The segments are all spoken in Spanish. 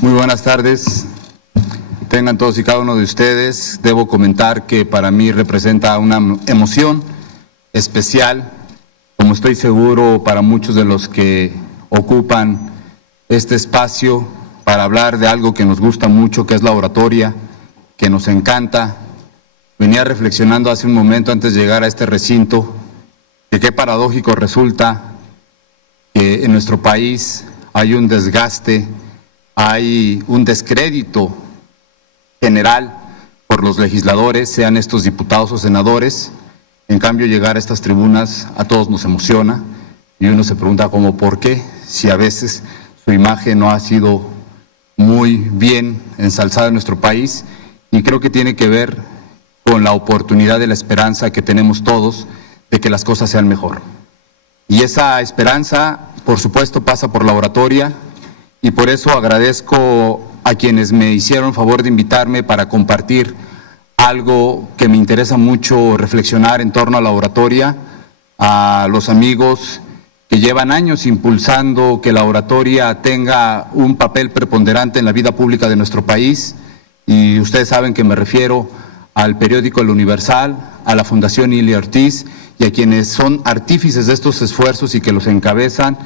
Muy buenas tardes. Tengan todos y cada uno de ustedes. Debo comentar que para mí representa una emoción especial, como estoy seguro para muchos de los que ocupan este espacio para hablar de algo que nos gusta mucho, que es la oratoria, que nos encanta. Venía reflexionando hace un momento antes de llegar a este recinto, que qué paradójico resulta que en nuestro país hay un desgaste, hay un descrédito general por los legisladores, sean estos diputados o senadores. En cambio, llegar a estas tribunas a todos nos emociona y uno se pregunta cómo, ¿por qué? Si a veces su imagen no ha sido muy bien ensalzada en nuestro país, y creo que tiene que ver con la oportunidad de la esperanza que tenemos todos de que las cosas sean mejor. Y esa esperanza, por supuesto, pasa por la oratoria, y por eso agradezco a quienes me hicieron favor de invitarme para compartir algo que me interesa mucho reflexionar en torno a la oratoria, a los amigos que llevan años impulsando que la oratoria tenga un papel preponderante en la vida pública de nuestro país, y ustedes saben que me refiero al periódico El Universal, a la Fundación Ilia Ortiz y a quienes son artífices de estos esfuerzos y que los encabezan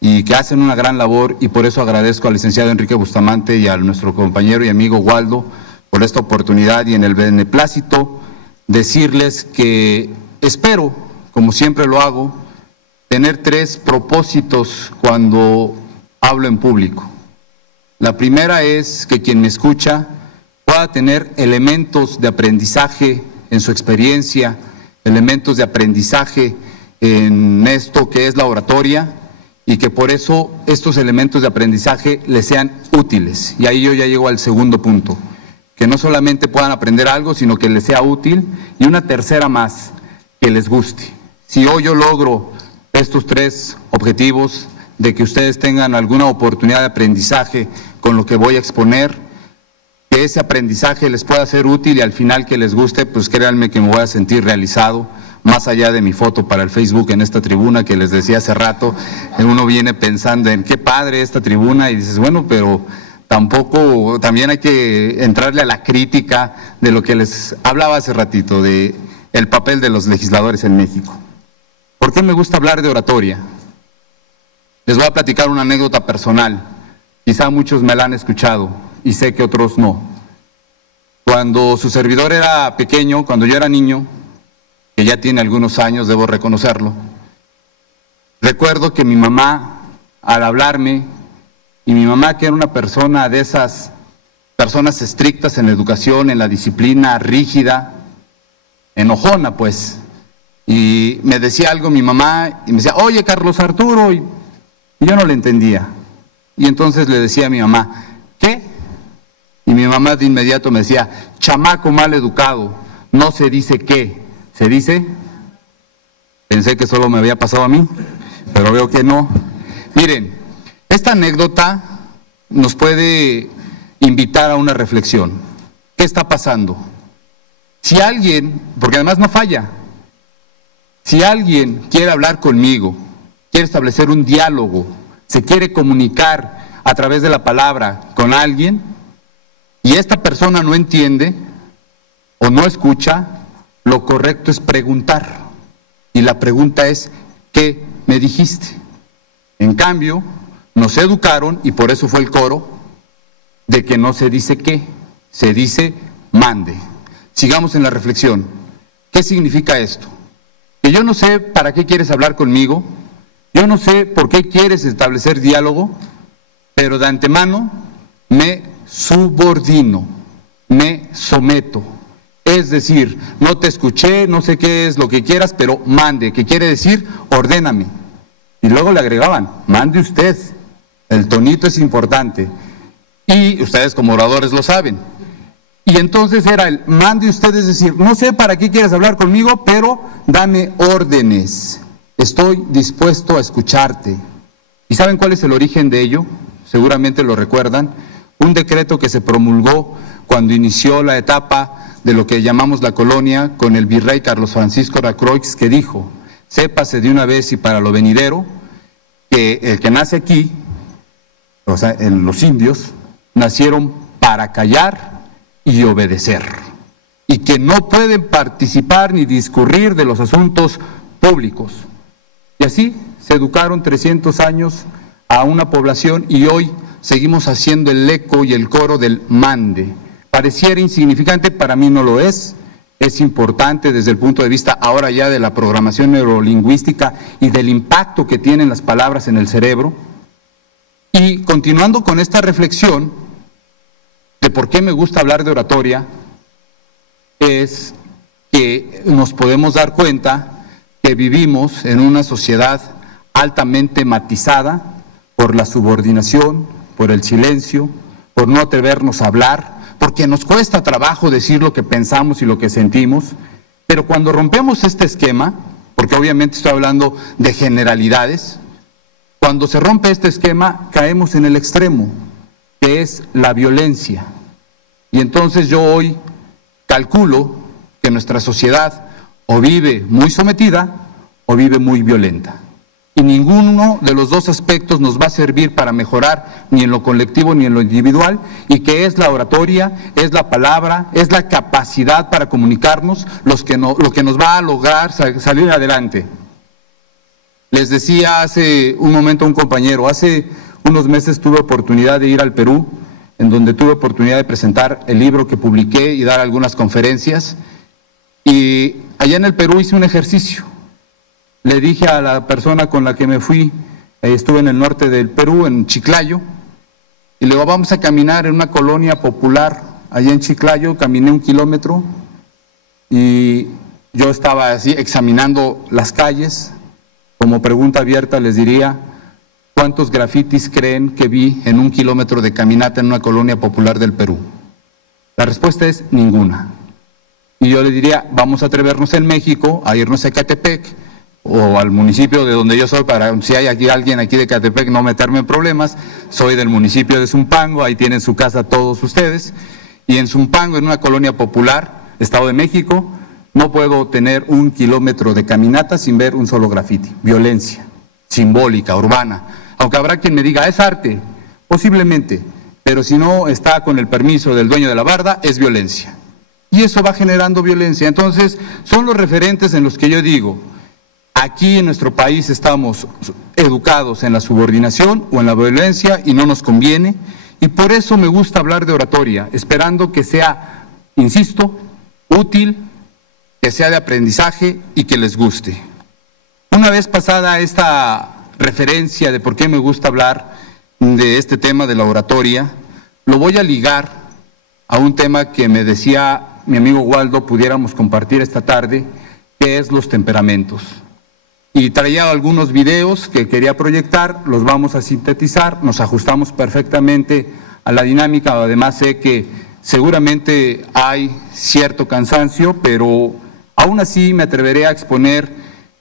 y que hacen una gran labor, y por eso agradezco al licenciado Enrique Bustamante y a nuestro compañero y amigo Waldo por esta oportunidad, y en el beneplácito decirles que espero, como siempre lo hago, tener 3 propósitos cuando hablo en público. La primera es que quien me escucha pueda tener elementos de aprendizaje en su experiencia, elementos de aprendizaje en esto que es la oratoria, y que por eso estos elementos de aprendizaje les sean útiles. Y ahí yo ya llego al segundo punto, que no solamente puedan aprender algo, sino que les sea útil, y una tercera más, que les guste. Si hoy yo logro estos 3 objetivos, de que ustedes tengan alguna oportunidad de aprendizaje con lo que voy a exponer, que ese aprendizaje les pueda ser útil y al final que les guste, pues créanme que me voy a sentir realizado, más allá de mi foto para el Facebook en esta tribuna que les decía hace rato. Uno viene pensando en qué padre esta tribuna y dices, bueno, pero tampoco, también hay que entrarle a la crítica de lo que les hablaba hace ratito, de el papel de los legisladores en México. ¿Por qué me gusta hablar de oratoria? Les voy a platicar una anécdota personal, quizá muchos me la han escuchado y sé que otros no. Cuando su servidor era pequeño, cuando yo era niño, que ya tiene algunos años, debo reconocerlo, recuerdo que mi mamá, al hablarme, y mi mamá, que era una persona de esas personas estrictas en la educación, en la disciplina, rígida, enojona pues, y me decía algo mi mamá, y me decía, oye Carlos Arturo, y yo no le entendía, y entonces le decía a mi mamá, ¿qué? Y mi mamá de inmediato me decía, chamaco mal educado, no se dice qué, se dice. Pensé que solo me había pasado a mí, pero veo que no. Miren, esta anécdota nos puede invitar a una reflexión. ¿Qué está pasando? Si alguien, porque además no falla, si alguien quiere hablar conmigo, quiere establecer un diálogo, se quiere comunicar a través de la palabra con alguien, y esta persona no entiende o no escucha, lo correcto es preguntar. Y la pregunta es, ¿qué me dijiste? En cambio, nos educaron, y por eso fue el coro, de que no se dice qué, se dice mande. Sigamos en la reflexión. ¿Qué significa esto? Que yo no sé para qué quieres hablar conmigo, yo no sé por qué quieres establecer diálogo, pero de antemano me subordino, me someto. Es decir, no te escuché, no sé qué es lo que quieras, pero mande, que quiere decir ordéname. Y luego le agregaban, mande usted, el tonito es importante. Y ustedes como oradores lo saben. Y entonces era el mande usted, es decir, no sé para qué quieres hablar conmigo, pero dame órdenes. Estoy dispuesto a escucharte. ¿Y saben cuál es el origen de ello? Seguramente lo recuerdan. Un decreto que se promulgó cuando inició la etapa de lo que llamamos la colonia con el virrey Carlos Francisco Lacroix, que dijo, sépase de una vez y para lo venidero, que el que nace aquí, o sea, en los indios, nacieron para callar y obedecer, y que no pueden participar ni discurrir de los asuntos públicos. Y así se educaron 300 años a una población y hoy seguimos haciendo el eco y el coro del mande. Pareciera insignificante, para mí no lo es importante desde el punto de vista ahora ya de la programación neurolingüística y del impacto que tienen las palabras en el cerebro. Y continuando con esta reflexión de por qué me gusta hablar de oratoria, es que nos podemos dar cuenta que vivimos en una sociedad altamente matizada por la subordinación, por el silencio, por no atrevernos a hablar, porque nos cuesta trabajo decir lo que pensamos y lo que sentimos, pero cuando rompemos este esquema, porque obviamente estoy hablando de generalidades, cuando se rompe este esquema caemos en el extremo, que es la violencia. Y entonces yo hoy calculo que nuestra sociedad o vive muy sometida o vive muy violenta. Y ninguno de los dos aspectos nos va a servir para mejorar ni en lo colectivo ni en lo individual, y que es la oratoria, es la palabra, es la capacidad para comunicarnos lo que nos va a lograr salir adelante. Les decía hace un momento a un compañero, hace unos meses tuve oportunidad de ir al Perú, en donde tuve oportunidad de presentar el libro que publiqué y dar algunas conferencias, y allá en el Perú hice un ejercicio. Le dije a la persona con la que me fui, estuve en el norte del Perú, en Chiclayo, y le digo, vamos a caminar en una colonia popular allá en Chiclayo. Caminé 1 kilómetro y yo estaba así examinando las calles. Como pregunta abierta les diría, ¿cuántos grafitis creen que vi en 1 kilómetro de caminata en una colonia popular del Perú? La respuesta es ninguna. Y yo le diría, vamos a atrevernos en México a irnos a Ecatepec, o al municipio de donde yo soy, para si hay aquí alguien aquí de Ecatepec no meterme en problemas. Soy del municipio de Zumpango, ahí tienen su casa todos ustedes, y en Zumpango, en una colonia popular, Estado de México, no puedo tener 1 kilómetro de caminata sin ver un solo grafiti. Violencia simbólica, urbana, aunque habrá quien me diga, es arte, posiblemente, pero si no está con el permiso del dueño de la barda, es violencia, y eso va generando violencia. Entonces son los referentes en los que yo digo, aquí en nuestro país estamos educados en la subordinación o en la violencia y no nos conviene, y por eso me gusta hablar de oratoria, esperando que sea, insisto, útil, que sea de aprendizaje y que les guste. Una vez pasada esta referencia de por qué me gusta hablar de este tema de la oratoria, lo voy a ligar a un tema que me decía mi amigo Waldo pudiéramos compartir esta tarde, que es los temperamentos. Y traía algunos videos que quería proyectar, los vamos a sintetizar, nos ajustamos perfectamente a la dinámica. Además sé que seguramente hay cierto cansancio, pero aún así me atreveré a exponer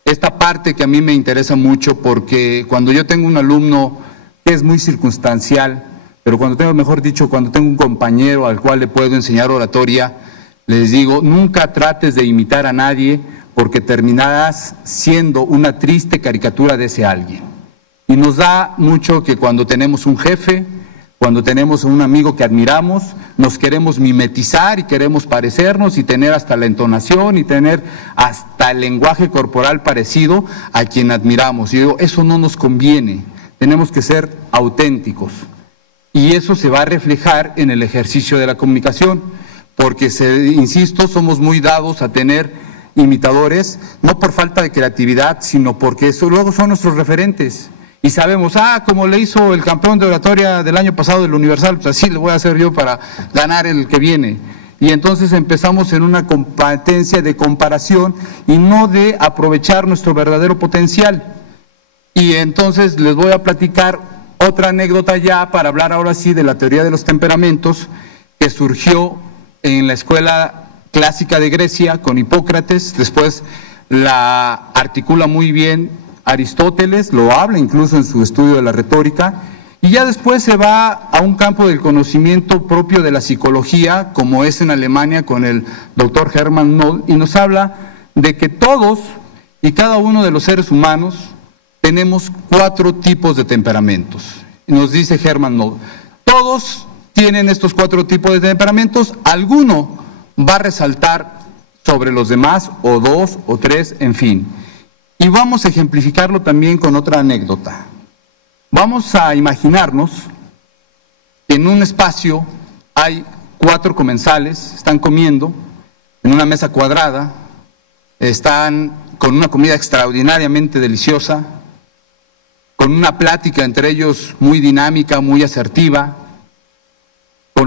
esta parte que a mí me interesa mucho, porque cuando yo tengo un alumno que es muy circunstancial, pero cuando tengo, mejor dicho, cuando tengo un compañero al cual le puedo enseñar oratoria, les digo, nunca trates de imitar a nadie, porque terminarás siendo una triste caricatura de ese alguien. Y nos da mucho que cuando tenemos un jefe, cuando tenemos un amigo que admiramos, nos queremos mimetizar y queremos parecernos y tener hasta la entonación y tener hasta el lenguaje corporal parecido a quien admiramos. Y yo digo, eso no nos conviene, tenemos que ser auténticos. Y eso se va a reflejar en el ejercicio de la comunicación, porque, insisto, somos muy dados a tener imitadores, no por falta de creatividad, sino porque eso luego son nuestros referentes. Y sabemos, como le hizo el campeón de oratoria del año pasado del Universal, pues así le voy a hacer yo para ganar el que viene. Y entonces empezamos en una competencia de comparación y no de aprovechar nuestro verdadero potencial. Y entonces les voy a platicar otra anécdota ya para hablar ahora sí de la teoría de los temperamentos, que surgió en la escuela clásica de Grecia con Hipócrates. Después la articula muy bien Aristóteles, lo habla incluso en su estudio de la retórica, y ya después se va a un campo del conocimiento propio de la psicología, como es en Alemania con el doctor Hermann Noll, y nos habla de que todos y cada uno de los seres humanos tenemos 4 tipos de temperamentos. Y nos dice Hermann Noll, todos tienen estos 4 tipos de temperamentos, alguno va a resaltar sobre los demás, o 2 o 3, en fin. Y vamos a ejemplificarlo también con otra anécdota. Vamos a imaginarnos que en un espacio hay 4 comensales, están comiendo en una mesa cuadrada, están con una comida extraordinariamente deliciosa, con una plática entre ellos muy dinámica, muy asertiva,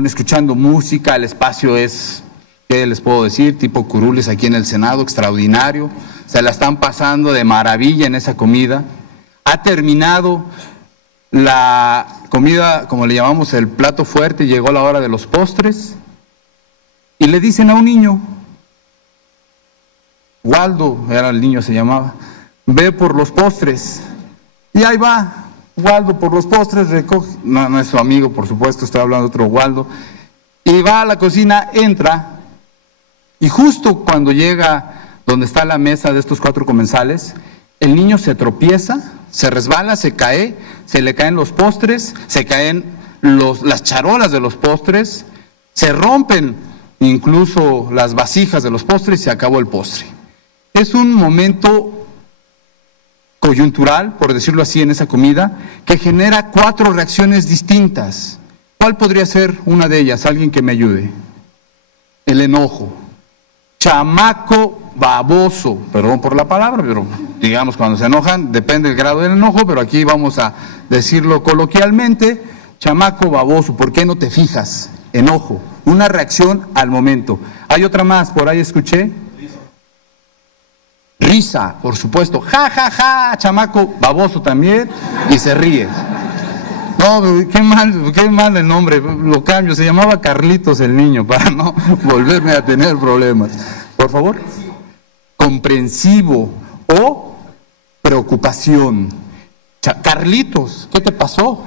escuchando música. El espacio es, ¿qué les puedo decir? Tipo curules aquí en el Senado, extraordinario. Se la están pasando de maravilla en esa comida. Ha terminado la comida, como le llamamos, el plato fuerte, llegó la hora de los postres, y le dicen a un niño, Waldo, era el niño, se llamaba, ve por los postres. Y ahí va Waldo por los postres, recoge, no es su amigo, por supuesto, estoy hablando de otro Waldo, y va a la cocina, entra, y justo cuando llega donde está la mesa de estos 4 comensales, el niño se tropieza, se resbala, se cae, se le caen los postres, se caen las charolas de los postres, se rompen incluso las vasijas de los postres y se acabó el postre. Es un momento coyuntural, por decirlo así, en esa comida, que genera 4 reacciones distintas. ¿Cuál podría ser una de ellas? Alguien que me ayude. El enojo. Chamaco baboso, perdón por la palabra, pero digamos cuando se enojan, depende del grado del enojo, pero aquí vamos a decirlo coloquialmente, chamaco baboso, ¿por qué no te fijas? Enojo, una reacción al momento. Hay otra más, por ahí escuché. Risa, por supuesto, ja, ja, ja, chamaco baboso también, y se ríe. No, qué mal el nombre, lo cambio, se llamaba Carlitos el niño, para no volverme a tener problemas. Por favor. Comprensivo o preocupación. Carlitos, ¿qué te pasó?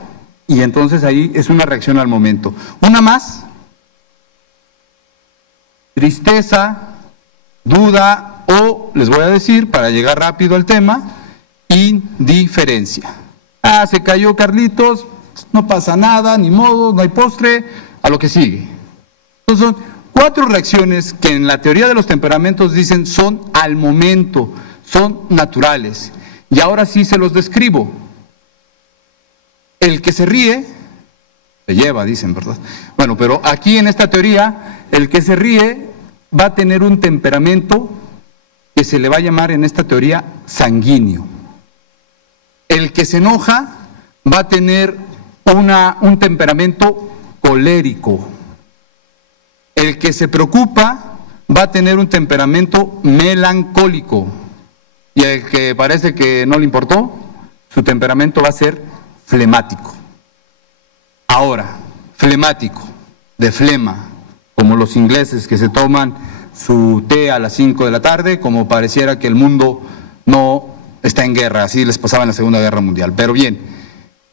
Y entonces ahí es una reacción al momento. Una más. Tristeza, duda o, les voy a decir, para llegar rápido al tema, indiferencia. Ah, se cayó Carlitos, no pasa nada, ni modo, no hay postre, a lo que sigue. Entonces son 4 reacciones que en la teoría de los temperamentos dicen son al momento, son naturales. Y ahora sí se los describo. El que se ríe, se lleva, dicen, ¿verdad? Bueno, pero aquí en esta teoría, el que se ríe va a tener un temperamento que se le va a llamar en esta teoría sanguíneo. El que se enoja va a tener un temperamento colérico. El que se preocupa va a tener un temperamento melancólico. Y el que parece que no le importó, su temperamento va a ser flemático. Ahora, flemático, de flema, como los ingleses que se toman su té a las 5 de la tarde, como pareciera que el mundo no está en guerra, así les pasaba en la Segunda Guerra Mundial. Pero bien,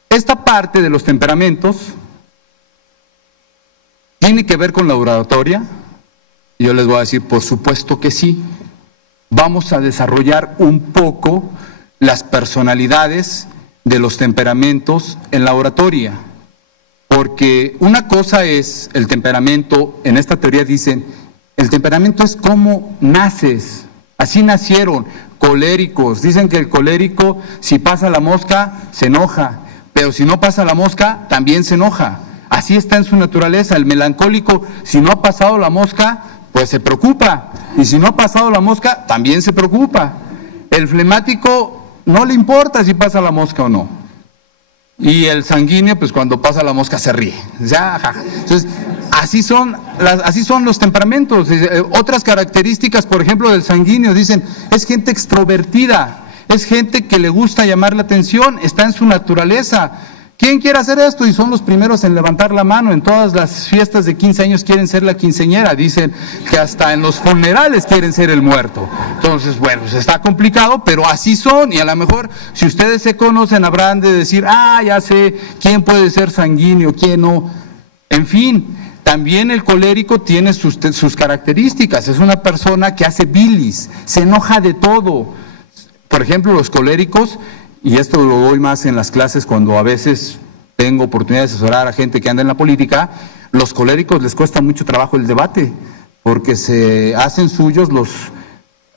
esta parte de los temperamentos ¿tiene que ver con la oratoria? Y yo les voy a decir, por supuesto que sí. Vamos a desarrollar un poco las personalidades de los temperamentos en la oratoria. Porque una cosa es el temperamento, en esta teoría dicen, el temperamento es cómo naces, así nacieron, coléricos. Dicen que el colérico, si pasa la mosca, se enoja, pero si no pasa la mosca, también se enoja. Así está en su naturaleza. El melancólico, si no ha pasado la mosca, pues se preocupa. Y si no ha pasado la mosca, también se preocupa. El flemático no le importa si pasa la mosca o no. Y el sanguíneo, pues cuando pasa la mosca se ríe. Entonces, así son los temperamentos. Otras características, por ejemplo, del sanguíneo, dicen, es gente extrovertida, es gente que le gusta llamar la atención, está en su naturaleza. ¿Quién quiere hacer esto? Y son los primeros en levantar la mano. En todas las fiestas de 15 años quieren ser la quinceañera. Dicen que hasta en los funerales quieren ser el muerto. Entonces, bueno, pues está complicado, pero así son. Y a lo mejor, si ustedes se conocen, habrán de decir, ah, ya sé quién puede ser sanguíneo, quién no. En fin, también el colérico tiene sus características. Es una persona que hace bilis, se enoja de todo. Por ejemplo, los coléricos, y esto lo doy más en las clases cuando a veces tengo oportunidad de asesorar a gente que anda en la política, los coléricos les cuesta mucho trabajo el debate, porque se hacen suyos los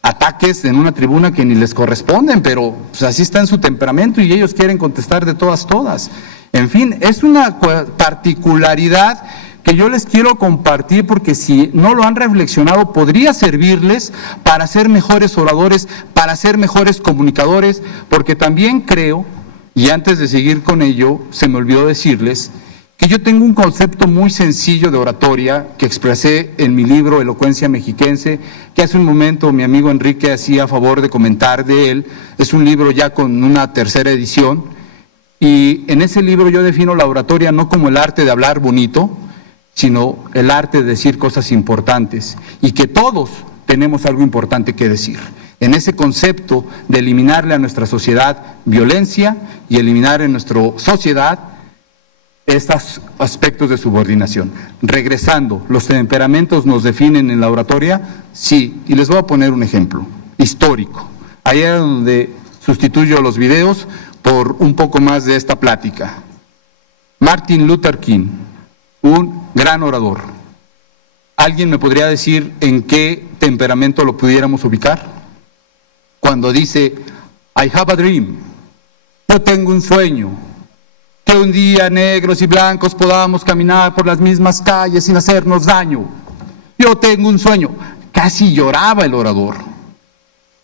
ataques en una tribuna que ni les corresponden, pero pues, así está en su temperamento y ellos quieren contestar de todas. En fin, es una particularidad que yo les quiero compartir porque si no lo han reflexionado podría servirles para ser mejores oradores, para ser mejores comunicadores, porque también creo, y antes de seguir con ello, se me olvidó decirles que yo tengo un concepto muy sencillo de oratoria que expresé en mi libro Elocuencia Mexiquense, que hace un momento mi amigo Enrique hacía favor de comentar de él. Es un libro ya con una tercera edición, y en ese libro yo defino la oratoria no como el arte de hablar bonito, sino el arte de decir cosas importantes, y que todos tenemos algo importante que decir. En ese concepto de eliminarle a nuestra sociedad violencia y eliminar en nuestra sociedad estos aspectos de subordinación. Regresando, ¿los temperamentos nos definen en la oratoria? Sí, y les voy a poner un ejemplo histórico. Ahí es donde sustituyo los videos por un poco más de esta plática. Martin Luther King, un gran orador. ¿Alguien me podría decir en qué temperamento lo pudiéramos ubicar? Cuando dice, I have a dream, yo tengo un sueño, que un día negros y blancos podamos caminar por las mismas calles sin hacernos daño. Yo tengo un sueño. Casi lloraba el orador.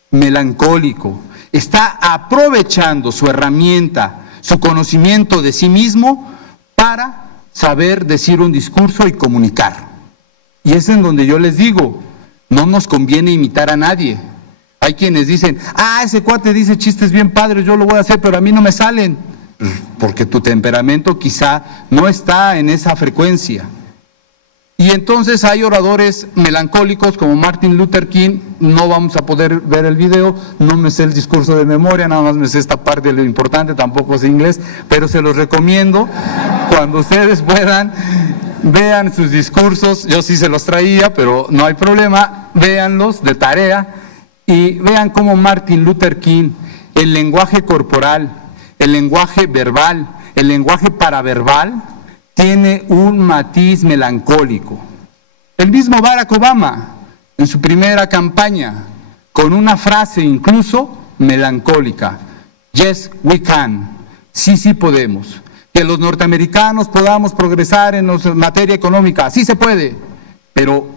Melancólico. Está aprovechando su herramienta, su conocimiento de sí mismo para saber decir un discurso y comunicar. Y es en donde yo les digo, no nos conviene imitar a nadie. Hay quienes dicen, ese cuate dice chistes bien padres, yo lo voy a hacer, pero a mí no me salen. Porque tu temperamento quizá no está en esa frecuencia. Y entonces hay oradores melancólicos como Martin Luther King. No vamos a poder ver el video, no me sé el discurso de memoria, nada más me sé esta parte de lo importante, tampoco sé inglés, pero se los recomiendo. Cuando ustedes puedan, vean sus discursos. Yo sí se los traía, pero no hay problema, véanlos de tarea y vean cómo Martin Luther King, el lenguaje corporal, el lenguaje verbal, el lenguaje paraverbal, tiene un matiz melancólico. El mismo Barack Obama, en su primera campaña, con una frase incluso melancólica, yes we can, sí podemos, que los norteamericanos podamos progresar en materia económica, sí se puede, pero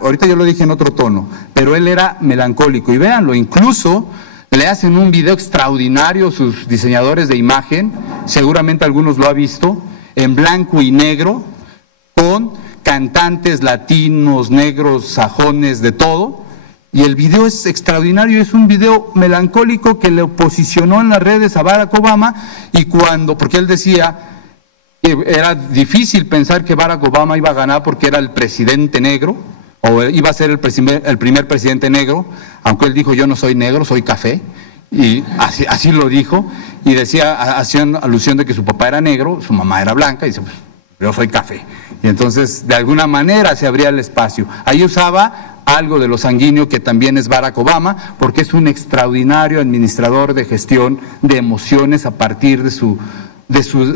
ahorita yo lo dije en otro tono, pero él era melancólico, y véanlo, incluso le hacen un video extraordinario sus diseñadores de imagen, seguramente algunos lo han visto, en blanco y negro, con cantantes latinos, negros, sajones, de todo, y el video es extraordinario, es un video melancólico que le posicionó en las redes a Barack Obama, y porque él decía que era difícil pensar que Barack Obama iba a ganar porque era el presidente negro, o iba a ser el primer presidente negro, aunque él dijo yo no soy negro, soy café, y así lo dijo, y hacía alusión de que su papá era negro, su mamá era blanca, y dice, pues, yo soy café, y entonces de alguna manera se abría el espacio. Ahí usaba algo de lo sanguíneo que también es Barack Obama, porque es un extraordinario administrador de gestión de emociones a partir de su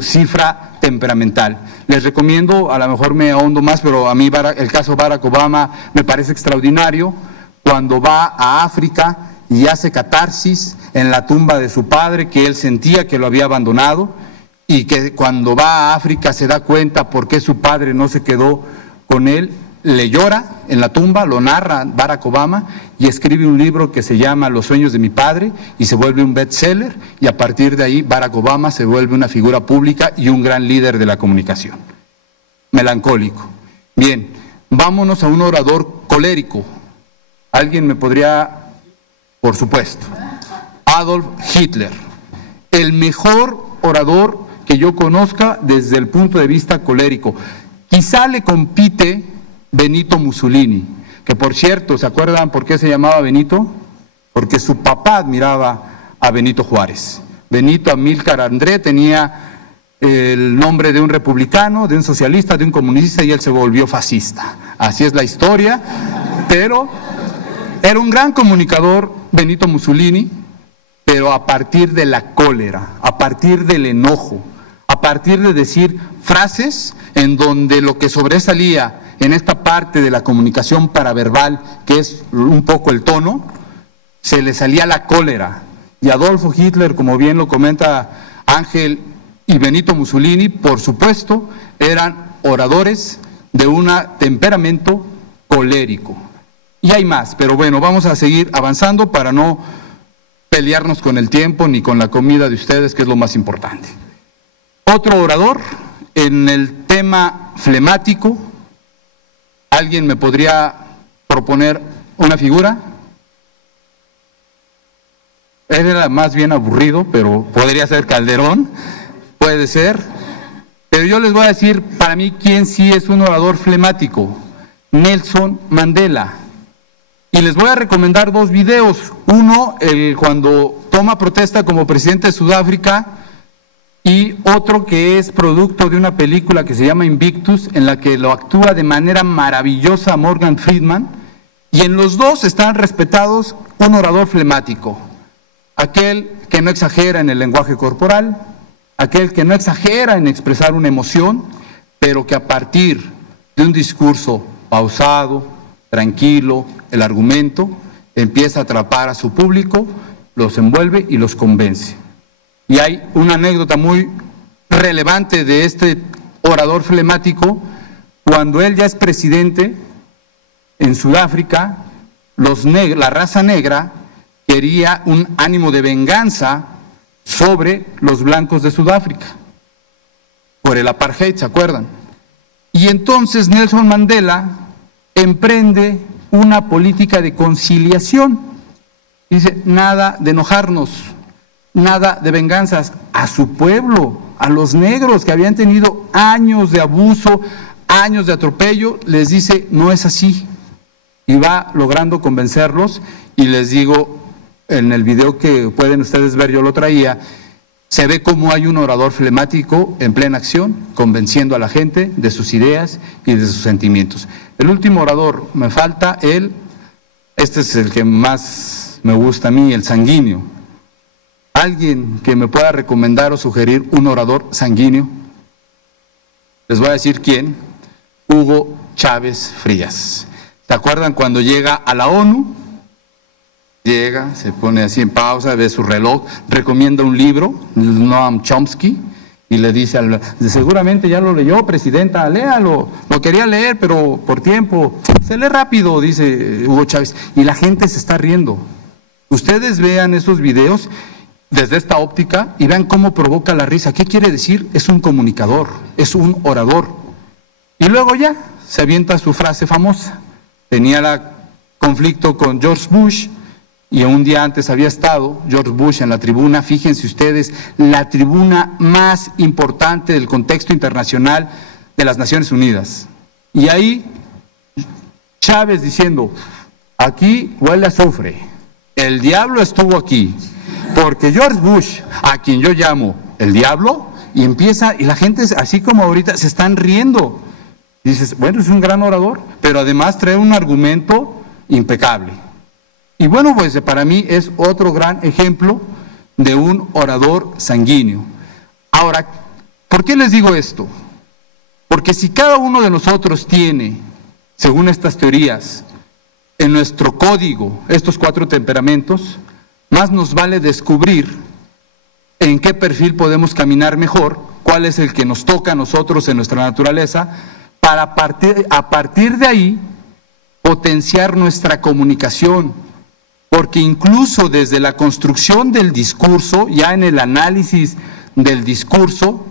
cifra temperamental. Les recomiendo, a lo mejor me ahondo más, pero a mí el caso Barack Obama me parece extraordinario, cuando va a África y hace catarsis en la tumba de su padre, que él sentía que lo había abandonado, y que cuando va a África se da cuenta por qué su padre no se quedó con él, le llora en la tumba, lo narra Barack Obama y escribe un libro que se llama Los sueños de mi padre y se vuelve un bestseller, y a partir de ahí Barack Obama se vuelve una figura pública y un gran líder de la comunicación. Melancólico. Bien, vámonos a un orador colérico. ¿Alguien me podría? Por supuesto. Adolf Hitler, el mejor orador que yo conozca desde el punto de vista colérico. Quizá le compite Benito Mussolini, que por cierto, ¿se acuerdan por qué se llamaba Benito? Porque su papá admiraba a Benito Juárez. Benito Amílcar André tenía el nombre de un republicano, de un socialista, de un comunista, y él se volvió fascista. Así es la historia, pero era un gran comunicador Benito Mussolini, pero a partir de la cólera, a partir del enojo, a partir de decir frases en donde lo que sobresalía en esta parte de la comunicación paraverbal, que es un poco el tono, se le salía la cólera. Y Adolfo Hitler, como bien lo comenta Ángel, y Benito Mussolini, por supuesto, eran oradores de un temperamento colérico. Y hay más, pero bueno, vamos a seguir avanzando para no pelearnos con el tiempo ni con la comida de ustedes, que es lo más importante. Otro orador en el tema flemático. ¿Alguien me podría proponer una figura? Era más bien aburrido, pero podría ser Calderón, puede ser. Pero yo les voy a decir, para mí, quién sí es un orador flemático: Nelson Mandela. Y les voy a recomendar dos videos. Uno, cuando toma protesta como presidente de Sudáfrica, y otro que es producto de una película que se llama Invictus, en la que lo actúa de manera maravillosa Morgan Freeman, y en los dos están respetados un orador flemático: aquel que no exagera en el lenguaje corporal, aquel que no exagera en expresar una emoción, pero que a partir de un discurso pausado, tranquilo, el argumento, empieza a atrapar a su público, los envuelve y los convence. Y hay una anécdota muy relevante de este orador flemático. Cuando él ya es presidente en Sudáfrica, la raza negra quería un ánimo de venganza sobre los blancos de Sudáfrica por el apartheid, ¿se acuerdan? Y entonces Nelson Mandela emprende una política de conciliación. Dice: nada de enojarnos, nada de venganzas. A su pueblo, a los negros que habían tenido años de abuso, años de atropello, les dice: no es así. Y va logrando convencerlos. Y les digo, en el video que pueden ustedes ver, yo lo traía, se ve cómo hay un orador flemático en plena acción, convenciendo a la gente de sus ideas y de sus sentimientos. El último orador, me falta este es el que más me gusta a mí, el sanguíneo. ¿Alguien que me pueda recomendar o sugerir un orador sanguíneo? Les voy a decir quién: Hugo Chávez Frías. ¿Se acuerdan cuando llega a la ONU? Llega, se pone así en pausa, ve su reloj, recomienda un libro, Noam Chomsky, y le dice, seguramente ya lo leyó, presidenta, léalo. Lo quería leer, pero por tiempo. Se lee rápido, dice Hugo Chávez. Y la gente se está riendo. Ustedes vean esos videos desde esta óptica y vean cómo provoca la risa. ¿Qué quiere decir? Es un comunicador, es un orador. Y luego ya se avienta su frase famosa. Tenía conflicto con George Bush, y un día antes había estado George Bush en la tribuna, fíjense ustedes, la tribuna más importante del contexto internacional de las Naciones Unidas. Y ahí Chávez diciendo: aquí huele a azufre, el diablo estuvo aquí, porque George Bush, a quien yo llamo el diablo, y empieza, y la gente así como ahorita se están riendo. Dices, bueno, es un gran orador, pero además trae un argumento impecable. Y bueno, pues para mí es otro gran ejemplo de un orador sanguíneo. Ahora, ¿por qué les digo esto? Porque si cada uno de nosotros tiene, según estas teorías, en nuestro código estos 4 temperamentos, más nos vale descubrir en qué perfil podemos caminar mejor, cuál es el que nos toca a nosotros en nuestra naturaleza, para a partir de ahí potenciar nuestra comunicación. Porque incluso desde la construcción del discurso, ya en el análisis del discurso,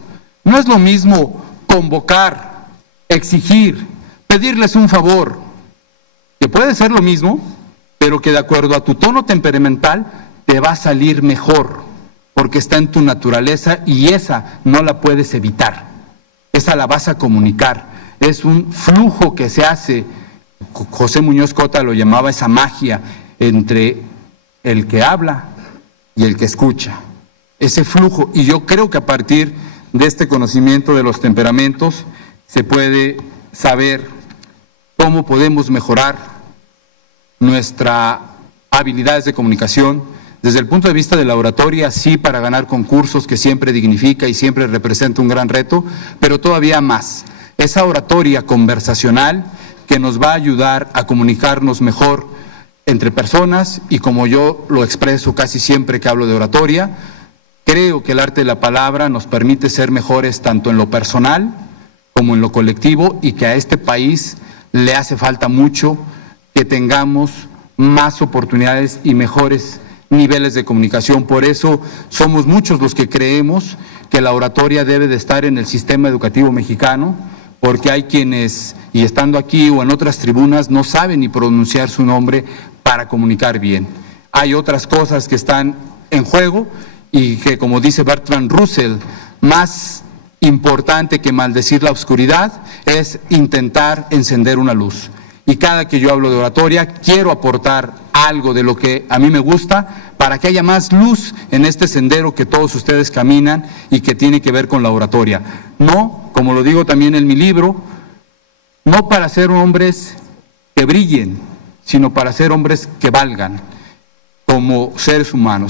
no es lo mismo convocar, exigir, pedirles un favor, que puede ser lo mismo, pero que de acuerdo a tu tono temperamental te va a salir mejor, porque está en tu naturaleza y esa no la puedes evitar, esa la vas a comunicar, es un flujo que se hace. José Muñoz Cota lo llamaba esa magia entre el que habla y el que escucha, ese flujo. Y yo creo que a partir de este conocimiento de los temperamentos se puede saber cómo podemos mejorar nuestras habilidades de comunicación Desde el punto de vista de la oratoria, sí, para ganar concursos, que siempre dignifica y siempre representa un gran reto, pero todavía más. Esa oratoria conversacional que nos va a ayudar a comunicarnos mejor entre personas, y como yo lo expreso casi siempre que hablo de oratoria, creo que el arte de la palabra nos permite ser mejores tanto en lo personal como en lo colectivo, y que a este país le hace falta mucho que tengamos más oportunidades y mejores niveles de comunicación. Por eso somos muchos los que creemos que la oratoria debe de estar en el sistema educativo mexicano, porque hay quienes, y estando aquí o en otras tribunas, no saben ni pronunciar su nombre para comunicar bien. Hay otras cosas que están en juego y que, como dice Bertrand Russell, más importante que maldecir la oscuridad es intentar encender una luz. Y cada que yo hablo de oratoria, quiero aportar algo de lo que a mí me gusta para que haya más luz en este sendero que todos ustedes caminan y que tiene que ver con la oratoria. No, como lo digo también en mi libro, no para ser hombres que brillen, sino para ser hombres que valgan como seres humanos.